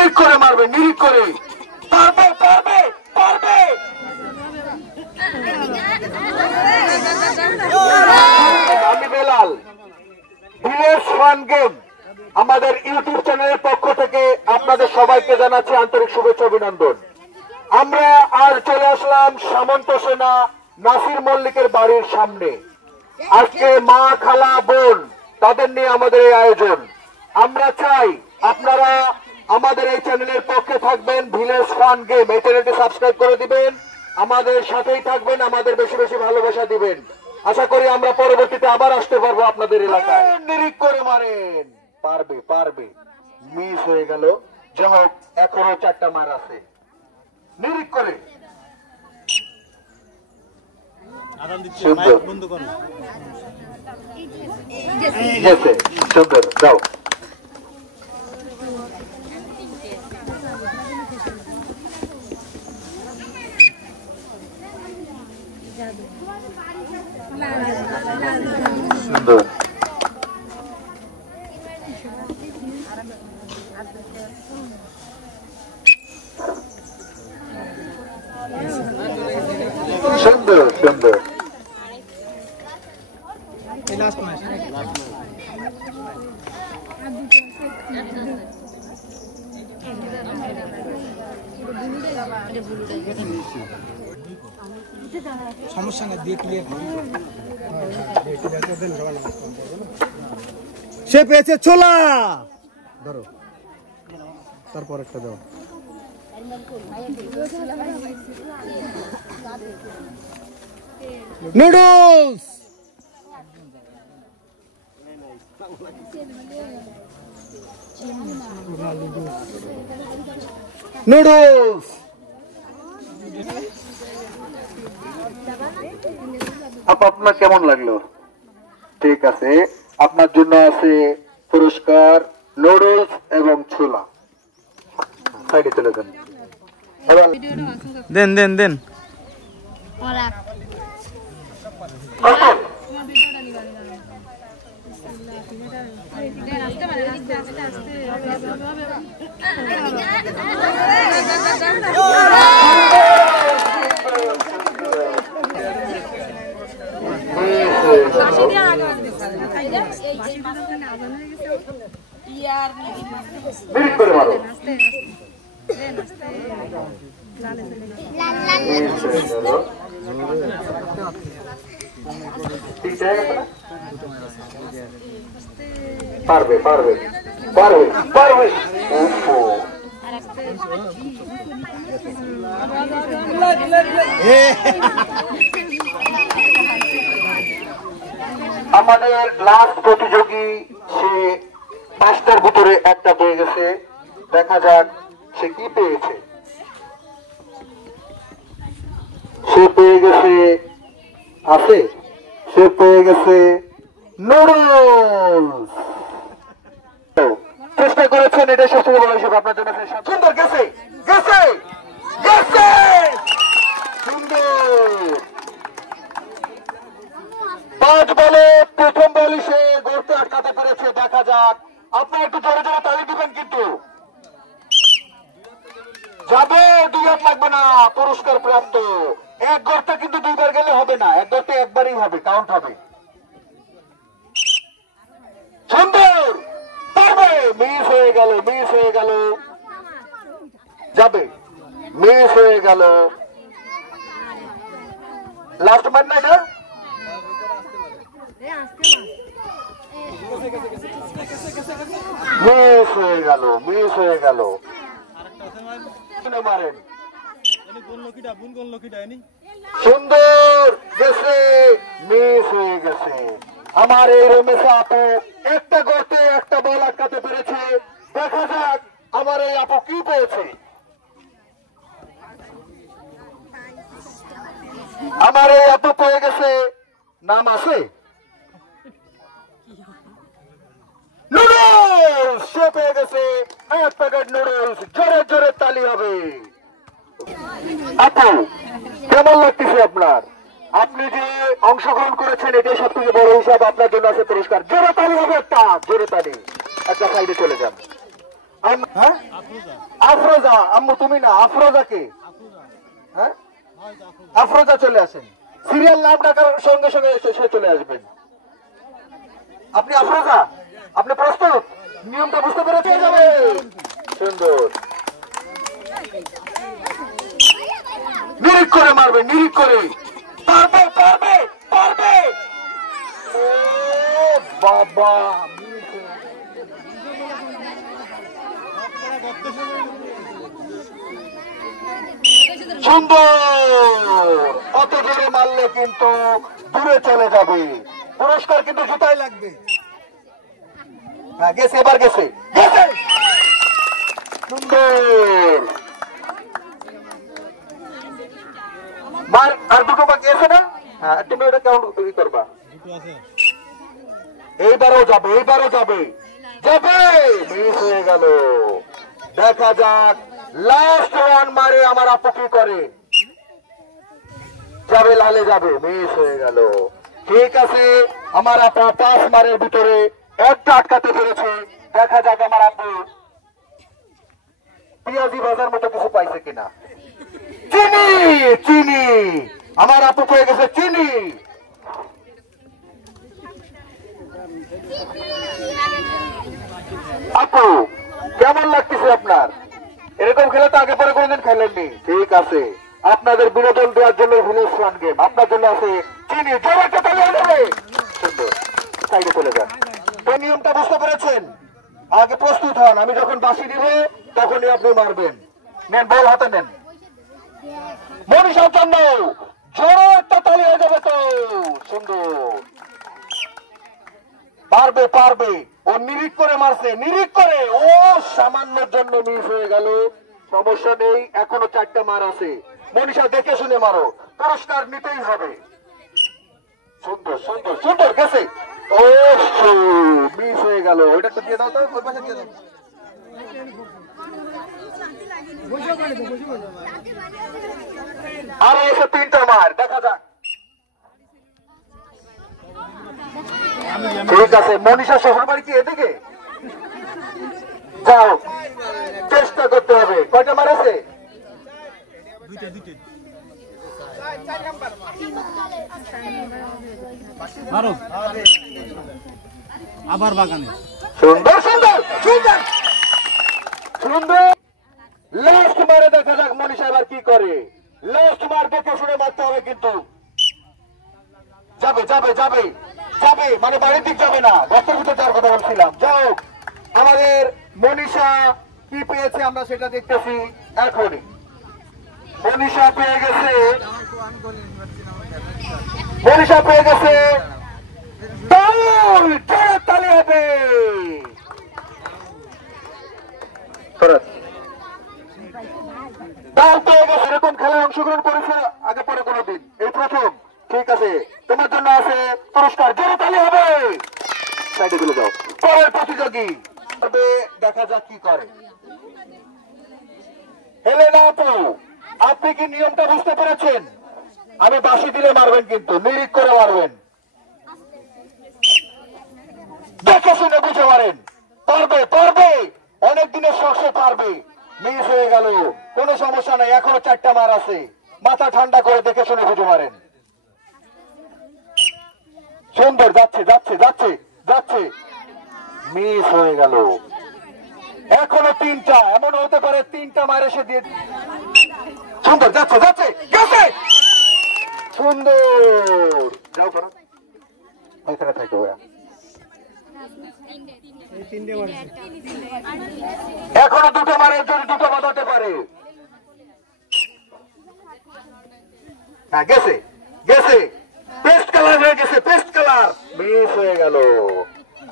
নিরিখ করে মারবে, নিরিখ করে। পারবে পারবে পারবে। আমি বেলাল, ভিলেজ ফান গেম আমাদের ইউটিউব চ্যানেলের পক্ষ থেকে আপনাদের সবাইকে জানাচ্ছি আন্তরিক শুভেচ্ছা অভিনন্দন। আমরা আর চলে আসলাম সামন্ত সেনা নাসির মল্লিকের বাড়ির সামনে। আজকে মা খালা বোন তাদের নিয়ে আমাদের এই আয়োজন। আমরা চাই আপনারা আমাদের এই চ্যানেলের পক্ষে থাকবেন। ভিলেজ ফান গেম এই চ্যানেলটি সাবস্ক্রাইব করে দিবেন, আমাদের সাথেই থাকবেন, আমাদের বেশি বেশি ভালোবাসা দিবেন। আশা করি আমরা পরবর্তীতে আবার আসতে পারবো আপনাদের এলাকায়। নিরিখ করে মারেন, পারবে পারবে। মিস হয়ে গেল, যাই হোক এখনো 4টা মার আছে। নিরিখ করে সুন্দর, যাও। সুন্দর, সুন্দর সুন্দর। সমস্যা না, দিয়ে ক্লিয়ার। সে পেয়েছে ছোলা, ধরো তারপর একটা দাও। Noodles, noodles. আপনার কেমন লাগলো? ঠিক আছে, আপনার জন্য আছে পুরস্কার নুডলস এবং ছোলা। সাইডে চলে যান। দেন দেন দেন। পারবে পারবে পারবে পারবে। আমাদের লাস্ট প্রতিযোগী সে 5টার ভিতরে একটা পেয়ে গেছে। দেখা যাক সে কি পেয়েছে। সে পেয়ে গেছে আছে, সে পেয়ে গেছে নুডলস। চেষ্টা করেছেন, এটা সবচেয়ে বড় হিসেবে আপনার জন্য। সুন্দর গেছে গেছে গেছে, সুন্দর। 5 বলে প্রথম বলই সে গর্তে আটকাতে পেরেছে। দেখা যাক, আপনি একটু জোরে জোরে তালি দিবেন কিন্তু। যাবে, 2 হাত লাগবে না, পুরস্কার প্রাপ্ত। এক গর্তে কিন্তু 2বার গেলে হবে না, এক গর্তে একবারই হবে, কাউন্ট হবে। সুন্দর, পারবে। মিস হয়ে গেল, মিস হয়ে গেল, যাবে, মিস হয়ে গেল। লাস্ট বার না এটা? মিস হয়ে গেল, মিস হয়ে গেল। মারেন, সুন্দর গেছে, মিস হয়ে গেছে। আমার এই রমেশা আপু একটা গর্তে একটা বল আটকাতে পেরেছে। দেখা যাক আমার এই আপু কি পেয়েছে। আমার এই আপু পেয়ে গেছে, নাম আছে নুডলস। সে পেয়ে গেছে 1 প্যাকেট নুডলস। জোরে জোরে তালি হবে। আপু কেমন লাগতেছে আপনার? আপনি যে অংশগ্রহণ করেছেন এটাই সব থেকে বড় হিসাব। আপনার জন্য আছে পুরস্কার। জোরে তালি হবে, একটা জোরে তালি। একটা সাইডে চলে যান। হ্যাঁ আফরোজা, আম্মু তুমি না, আফরোজাকে, হ্যাঁ আফরোজা চলে আসেন, সিরিয়াল নাম ডাকার সঙ্গে সঙ্গে সে চলে আসবেন। আপনি আফরোজা, আপনি প্রস্তুত? নিয়মটা বুঝতে পেরেছেন? যাবে সুন্দর, নিরিখ করে মারবে, নিরিখ করে, পারবে পারবে পারবে। ও বাবা, সুন্দর, অত জোরে মারলে কিন্তু দূরে চলে যাবে, পুরস্কার কিন্তু জুতাই লাগবে। হ্যাঁ গেছে, এবার গেছে, গেছে, সুন্দর। মার আর দুটো বাকি আছে না? হ্যাঁ তুমি ওটা কাউন্ট করবা। এইবারও যাবে, এইবারও যাবে, যাবে, মিস হয়ে গেল। দেখা যাক লাস্ট রান মারে আমার আপু কি করে। যাবে, লালে যাবে, মিস হয়ে গেল। ঠিক আছে, আমার আপা 5 মারের ভিতরে একটা আটকাতে পেরেছে। দেখা যাক আমার আপু পেঁয়াজি ভাজার মতো কিছু পাইছে কিনা। চিনি, চিনি, আমার আপু পেয়ে গেছে চিনি। আপু কেমন লাগতেছে আপনার? এরকম খেলা তো আগে পরে কোনদিন খেলেননি। ঠিক আছে, আপনাদের বিনোদন দেওয়ার জন্য ভিলেজ ফান গেম, আপনার জন্য আছে চিনি। জোরে তালিয়ে দেবে, সুন্দর, সাইডে চলে যান। তো নিয়মটা বুঝতে পেরেছেন? আগে প্রস্তুত হন, আমি যখন বাঁশি দিব তখনই আপনি মারবেন। নেন, বল হাতে নেন। মনীষার জন্য জোরে একটা তালি হয়ে যাবে তো, সুন্দর, পারবে পারবে। ও নিরিখ করে মারছে, নিরিখ করে, ও সামান্যের জন্য মিস হয়ে গেল। সমস্যা নেই, এখনো 4টা মার আছে। মনীষা দেখে শুনে মারো, পুরস্কার নিতেই হবে। সুন্দর সুন্দর সুন্দর, গেছে, ও মিস হয়ে গেল। ওইটা তো দিয়ে দাও তো, ওই পাশে দিয়ে দাও। আরে এসে 3টা মার, দেখা যাক। ঠিক আছে, মনীষা শ্বশুর বাড়ি কি এদিকে? যাও, চেষ্টা করতে হবে। কয়টা মার আছে? আবার বাগানে। সুন্দর সুন্দর সুন্দর সুন্দর। লাস্ট মারে দেখা যাক মনীষা এবার কি করে। লাস্ট মার দেখে শুনে মারতে হবে কিন্তু। যাবে যাবে যাবে যাবে, মানে বাড়ির দিক যাবে না, গর্তের ভিতরে যাওয়ার কথা বলছিলাম। যাও, আমাদের মনীষা কি পেয়েছে আমরা সেটা দেখতেছি এখনই। মনীষা পেয়ে গেছে, মনীষা পেয়ে গেছে তালি হবে। এরকম খেলায় অংশগ্রহণ করেছে আগে পরে কোনোদিন, এই প্রথম। ঠিক আছে, তোমার জন্য আছে পুরস্কার, জোরে তালি হবে। সাইডে চলে যাও, পরের প্রতিযোগী। তবে দেখা যাক কি করে। হেলেনা আপু, আপনি কি নিয়মটা বুঝতে পেরেছেন? আমি বাঁশি দিলে মারবেন, কিন্তু নিরিখ করে মারবেন, দেখে শুনে বুঝে মারেন। পারবে পারবে, অনেক দিনের শখে পারবে। মিস হয়ে গেল, কোনো সমস্যা নাই, এখনো 4টা মার আছে। মাথা ঠান্ডা করে দেখে শুনে বুঝে মারেন। সুন্দর, যাচ্ছে যাচ্ছে যাচ্ছে যাচ্ছে, মিস হয়ে গেল। এখনো 3টা, এমন হতে পারে 3টা মার এসে দিয়ে। সুন্দর, যাচ্ছে যাচ্ছে গেছে, সুন্দর। যাও করো, ওইখানে থাকো। এখনো 2টা মারের জন্য 2টা বাঁধাতে পারে। হ্যাঁ গেছে গেছে, পেস্ট কালার হয়ে গেছে, পেস্ট কালার, মিস হয়ে গেল।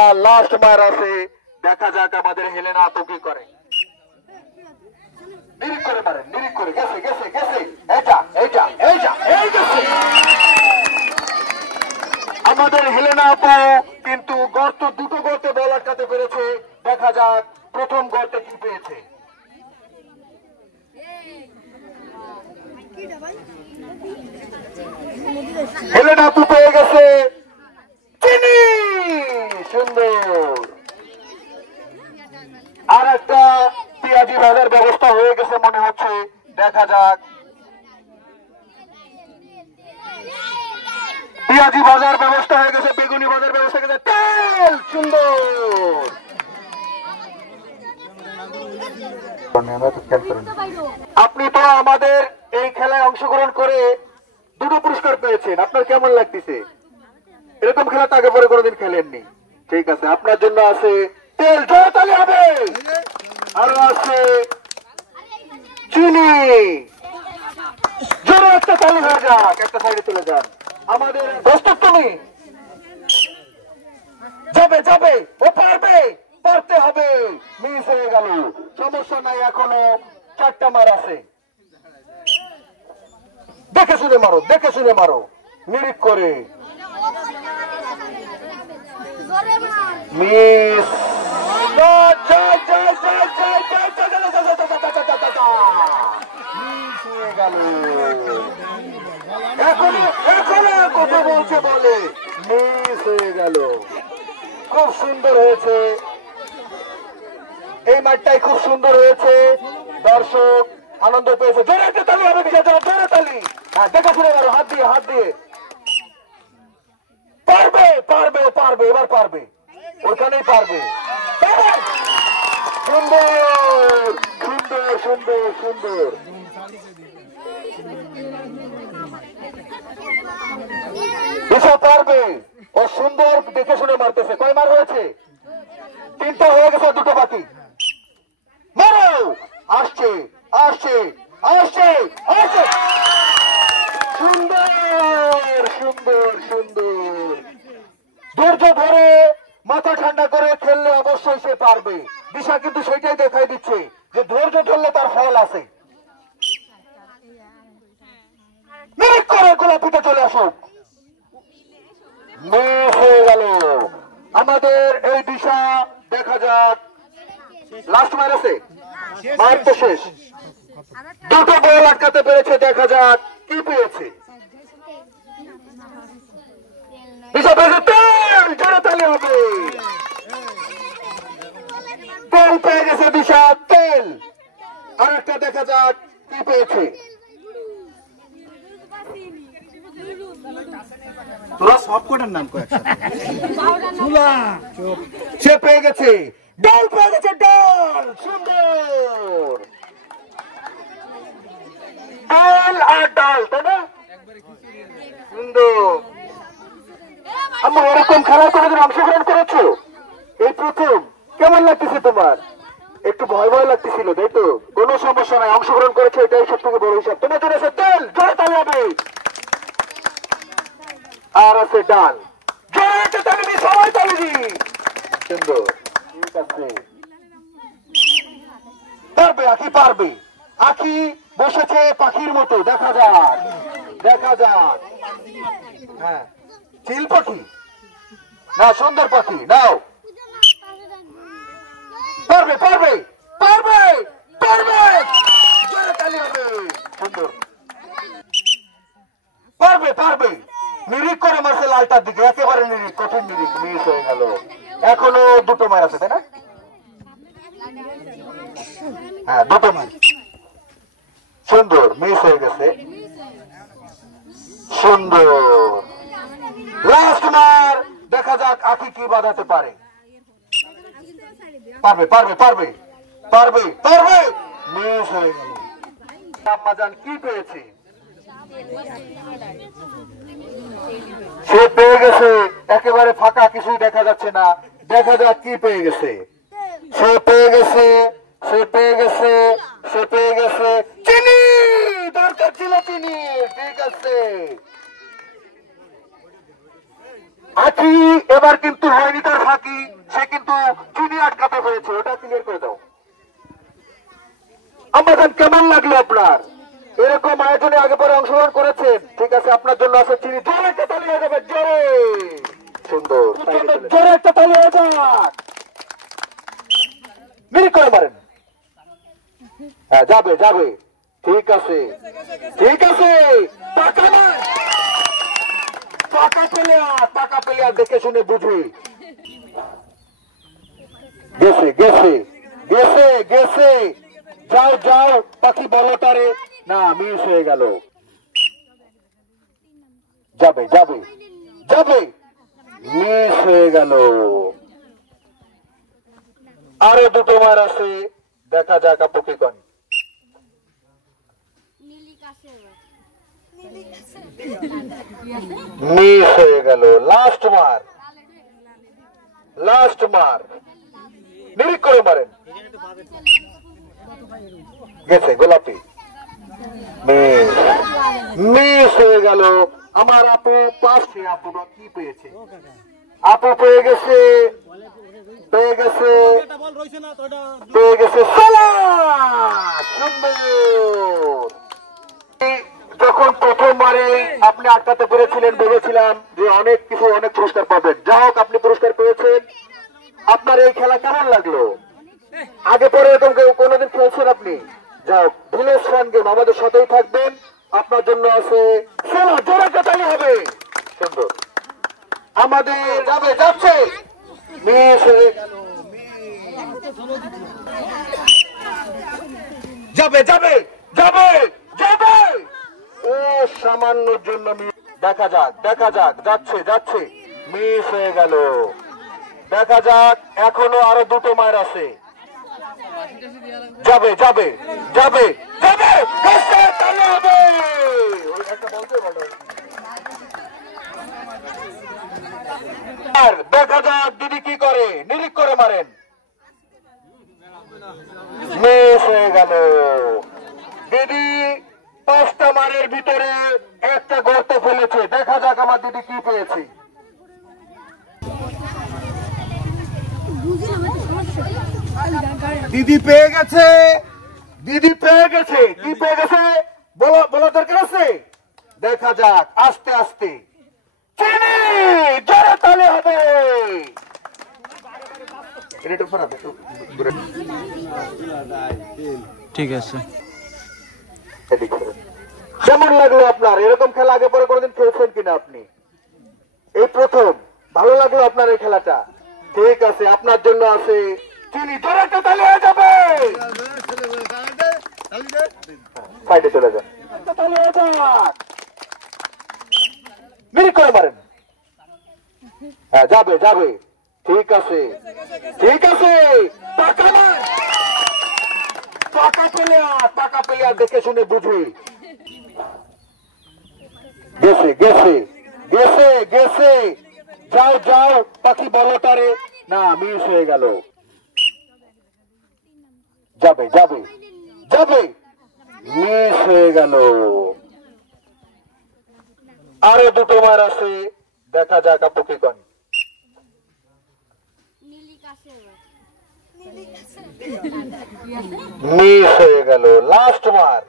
আর লাস্ট মার আছে, দেখা যাক আমাদের হেলেনা আপু কি করে। নিরিখ করে মারেন, নিরিখ করে, গেছে গেছে গেছে, এইটা এইটা এইটা এই গেছে। আমাদের হেলেনা আপু কিন্তু গর্ত, 2টো গর্তে বল আটকাতে পেরেছে। দেখা যাক প্রথম গর্তে কি পেয়েছে। হেলেনা আপু পেয়ে গেছে চিনি, সুন্দর। আর একটা ভাজার ব্যবস্থা হয়ে গেছে মনে হচ্ছে, দেখা যাক। পেঁয়াজি ভাজার ব্যবস্থা হয়ে গেছে, বেগুনি ভাজার ব্যবস্থা হয়ে গেছে, তেল সুন্দর। আপনি তো আমাদের এই খেলায় অংশগ্রহণ করে 2টো পুরস্কার পেয়েছেন, আপনার কেমন লাগতেছে? এরকম খেলা তো আগে পরে কোনোদিন খেলেননি। ঠিক আছে, আপনার জন্য আছে তেল, জয়তালি হবে। আরো আছে চিনি, জোরে একটা তালি হয়ে যাক, একটা সাইডে চলে যান। আমাদের প্রস্তুত? তুমি যাবে যাবে, ও পারবে, পারতে হবে। মিস হয়ে গেল, সমস্যা নাই, এখনো 4টা মার আছে। দেখে শুনে মারো, দেখে শুনে মারো, নিরিখ করে। মিস, কথা বলছে বলে মিস হয়ে গেল। খুব সুন্দর হয়েছে, এই মাঠটাই খুব সুন্দর হয়েছে, দর্শক আনন্দ পেয়েছে। জোরে একটা তালি হবে, জোরে তালি। হ্যাঁ, দেখা শুনে গেল, হাত দিয়ে, হাত দিয়ে। পারবে পারবে পারবে, এবার পারবে, ওইখানেই পারবে। সুন্দর সুন্দর সুন্দর সুন্দর। এসব পারবে, ও সুন্দর দেখে শুনে মারতেছে। কয় মার হয়েছে? 3টা হয়ে গেছে, 2টো বাকি। মারো, আসছে আসছে আসছে আসছে। সুন্দর সুন্দর সুন্দর। ধৈর্য ধরে মাথা ঠান্ডা করে খেললে অবশ্যই সে পারবে। দিশা কিন্তু সেটাই দেখাই দিচ্ছে যে ধৈর্য ধরলে তার ফল আছে। মিনিট করে গোলাপিতে চলে আসুক। মিস হয়ে গেল আমাদের এই দিশা। দেখা যাক, লাস্ট মার আছে, মার তো শেষ। 2টো বল আটকাতে পেরেছে, দেখা যাক কি পেয়েছে। দিশা পেয়েছে তেল, জোরে তালি হবে। তেল পেয়ে গেছে দিশা, তেল। আর একটা দেখা যাক কি পেয়েছে। তোরা সব কটার নাম কয়েক সে পেয়ে গেছে ডাল, পেয়ে গেছে ডাল। সুন্দর ডাল আর ডাল, তাই না? সুন্দর। আমরা এরকম খেলায় কোনোদিন অংশগ্রহণ করেছো? এই প্রথম? কেমন লাগতেছে তোমার? একটু ভয় ভয় লাগতেছিল, তাই তো? কোনো সমস্যা নাই, অংশগ্রহণ করেছো, এটাই সব থেকে বড় হিসাব। তোমার জন্য আছে তেল, জোরে তালি হবে। আর আছে ডাল, জোরে তালি দি, সবাই তালি দি। সুন্দর, ঠিক আছে। পারবে আখি, পারবে। আখি বসেছে পাখির মতো, দেখা যাক, দেখা যাক। হ্যাঁ, চিল পাখি না, সুন্দর পাখি। নাও, পারবে পারবে পারবে পারবে, জোরে তালি হবে। সুন্দর, পারবে পারবে। নিরিখ করে মারছে লালটার দিকে, একেবারে নিরিখ, কঠিন নিরিখ। মিস হয়ে গেল, এখনো 2টো মার আছে, তাই না? হ্যাঁ, 2টো মার। সুন্দর, মিস হয়ে গেছে। সুন্দর, লাস্ট মার। দেখা যাক আখি কি বাঁধাতে পারে। পারবে পারবে পারবে পারবে পারবে, মিস হয়ে গেল। আম্মাজান কি পেয়েছে? সে পেয়ে গেছে, একেবারে ফাঁকা, কিছুই দেখা যাচ্ছে না। দেখা যাক কি পেয়ে গেছে। সে পেয়ে গেছে, সে পেয়ে গেছে, সে পেয়ে গেছে চিনি। দরকার ছিল চিনি, ঠিক আছে। আখি এবার কিন্তু হয়নি তার ফাঁকি, সে কিন্তু চিনি আটকাতে হয়েছে। ওটা ক্লিয়ার করে দাও। আমাদের কেমন লাগলো আপনার? এরকম আয়োজনে আগে পরে অংশগ্রহণ করেছেন, ঠিক আছে। আপনার জন্য আছে চিনি, জোরে একটা তালি হয়ে যাবে, জোরে। সুন্দর, জোরে একটা তালি হয়ে যাক। মিনিট করে মারেন। হ্যাঁ, যাবে যাবে, ঠিক আছে ঠিক আছে। পাকা মার, পাকা প্লেয়ার, পাকা প্লেয়ার, দেখে শুনে বুঝে। গেছে গেছে গেছে গেছে, যাও যাও পাখি বলো তারে, না মিস হয়ে গেল। যাবে যাবে যাবে, মিস হয়ে গেল। আরো দুটো মার আছে, দেখা যাক আপু কি করেন। মিস হয়ে গেল। লাস্ট মার, লাস্ট মার, নিরিক করে মারেন। গেছে গোলাপি, মিস, মিস হয়ে গেল। আমার আপু পাশে, আপুটা কি পেয়েছে? আপু পেয়ে গেছে, পেয়ে গেছে, পেয়ে গেছে। সুন্দর। যখন প্রথমবারে আপনি আটকাতে পেরেছিলেন, ভেবেছিলাম যে অনেক কিছু, অনেক পুরস্কার পাবেন। যা হোক, আপনি পুরস্কার পেয়েছেন। আপনার এই খেলা কেমন লাগলো? আগে পরে এরকম কোনোদিন খেলছেন আপনি? যাও, ভিলেজ ফান গেম, আমাদের সাথেই থাকবেন। আপনার জন্য আছে জোরে কাটাই হবে। সুন্দর। আমাদের যাবে, যাচ্ছে, মিস হয়ে গেল। যাবে যাবে যাবে যাবে, ও সামান্যর জন্য দেখা যাক, দেখা যাক, যাচ্ছে যাচ্ছে, মিস হয়ে গেল। দেখা যাক, এখনো আরো দুটো মার আছে। যাবে যাবে যাবে যাবে, আর দেখা যাক দিদি কি করে, নিরিক করে মারেন। মিস হয়ে গেল। দিদি 5টা মারের ভিতরে একটা গর্ত ফেলেছে। দেখা যাক আমার দিদি কি পেয়েছে। দিদি পেয়ে গেছে, দিদি পেয়ে গেছে। কি পেয়ে গেছে বলা দরকার আছে? দেখা যাক, আস্তে আস্তে। চিনি, জোরে তালে হবে। ঠিক আছে। কেমন লাগলো আপনার? এরকম খেলা আগে পরে কোনোদিন খেলছেন কিনা আপনি? এই প্রথম। ভালো লাগলো আপনার এই খেলাটা? ঠিক আছে, আপনার জন্য আছে চিনি, জোরে তালে হয়ে যাবে। সাইডে চলে যান, তালে হয়ে যাক, মিনিট করে মারেন। হ্যাঁ, যাবে যাবে, ঠিক আছে ঠিক আছে। টাকা মার, টাকা প্লেয়ার, টাকা প্লেয়ার, দেখে শুনে বুঝি। গেছে গেছে গেছে গেছে, যাও যাও পাখি বলো তারে, না মিস হয়ে গেল। যাবে যাবে যাবে, মিস হয়ে গেল। আরো দুটো মার আছে, দেখা যাক আপু কি করেন। মিস হয়ে গেল। লাস্ট মার,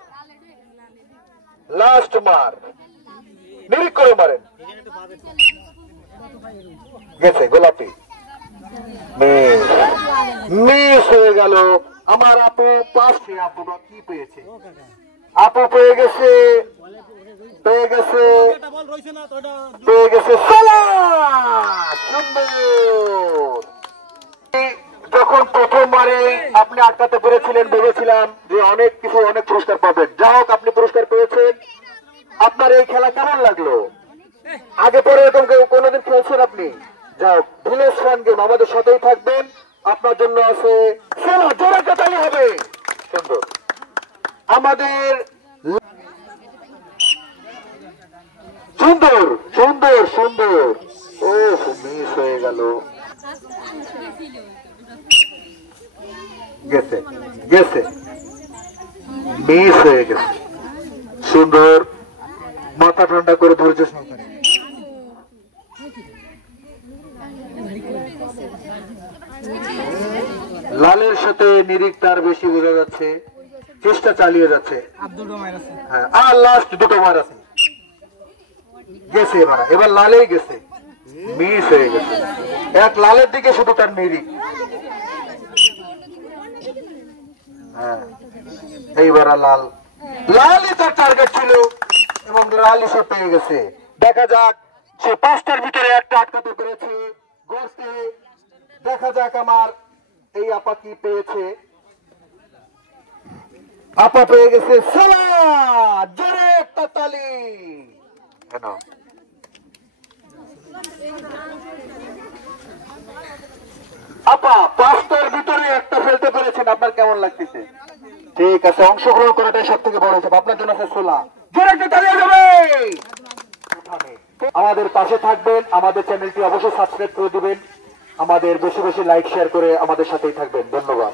লাস্ট মার, নিরিক করে মারেন। গেছে গোলাপি, মিস, মিস হয়ে গেল। আমার আপু পাশে, আপুটা কি পেয়েছে? আপু পেয়ে গেছে, পেয়ে গেছে, পেয়ে গেছে। সুন্দর। যখন প্রথমবারে আপনি আটকাতে পেরেছিলেন, ভেবেছিলাম যে অনেক কিছু, অনেক পুরস্কার পাবেন। যা হোক, আপনি পুরস্কার পেয়েছেন। আপনার এই খেলা কেমন লাগলো? আগে পরে এরকম কোনোদিন খেলছেন আপনি? যাও, ভিলেজ ফান গেম, আমাদের সাথেই থাকবেন। আপনার জন্য আছে জোরে কাটাই হবে। সুন্দর। আমাদের সুন্দর সুন্দর সুন্দর। ও মিস হয়ে গেল। গেছে গেছে, মিস হয়ে গেছে। সুন্দর। মাথা ঠান্ডা করে ধৈর্য সহকারে। লালের সাথে নিরিক তার বেশি বোঝা যাচ্ছে, চেষ্টা চালিয়ে যাচ্ছে। হ্যাঁ, আর লাস্ট দুটো মার আছে। গেছে, এবার লালেই গেছে, মিস হয়ে গেছে। এক লালের দিকে শুধু তার নিরিক। হ্যাঁ, এইবার লাল, লালই তার টার্গেট ছিল এবং লালই সে পেয়ে গেছে। দেখা যাক, সে 5টার ভিতরে একটা আটকাতে পেরেছে গর্তে। দেখা যাক আমার এই আপা কি পেয়েছে। আপা পেয়ে গেছে সোলা, জোরে একটা তালি। কেন আপা 5টার ভিতরে একটা ফেলতে পেরেছেন, আপনার কেমন লাগতেছে? ঠিক আছে, অংশগ্রহণ করাটাই সব থেকে বড় হিসাব। আপনার জন্য আছে সোলা, জোরে একটা তালি যাবে। আমাদের পাশে থাকবেন, আমাদের চ্যানেলটি অবশ্যই সাবস্ক্রাইব করে দিবেন, আমাদের বেশি বেশি লাইক শেয়ার করে আমাদের সাথেই থাকবেন। ধন্যবাদ।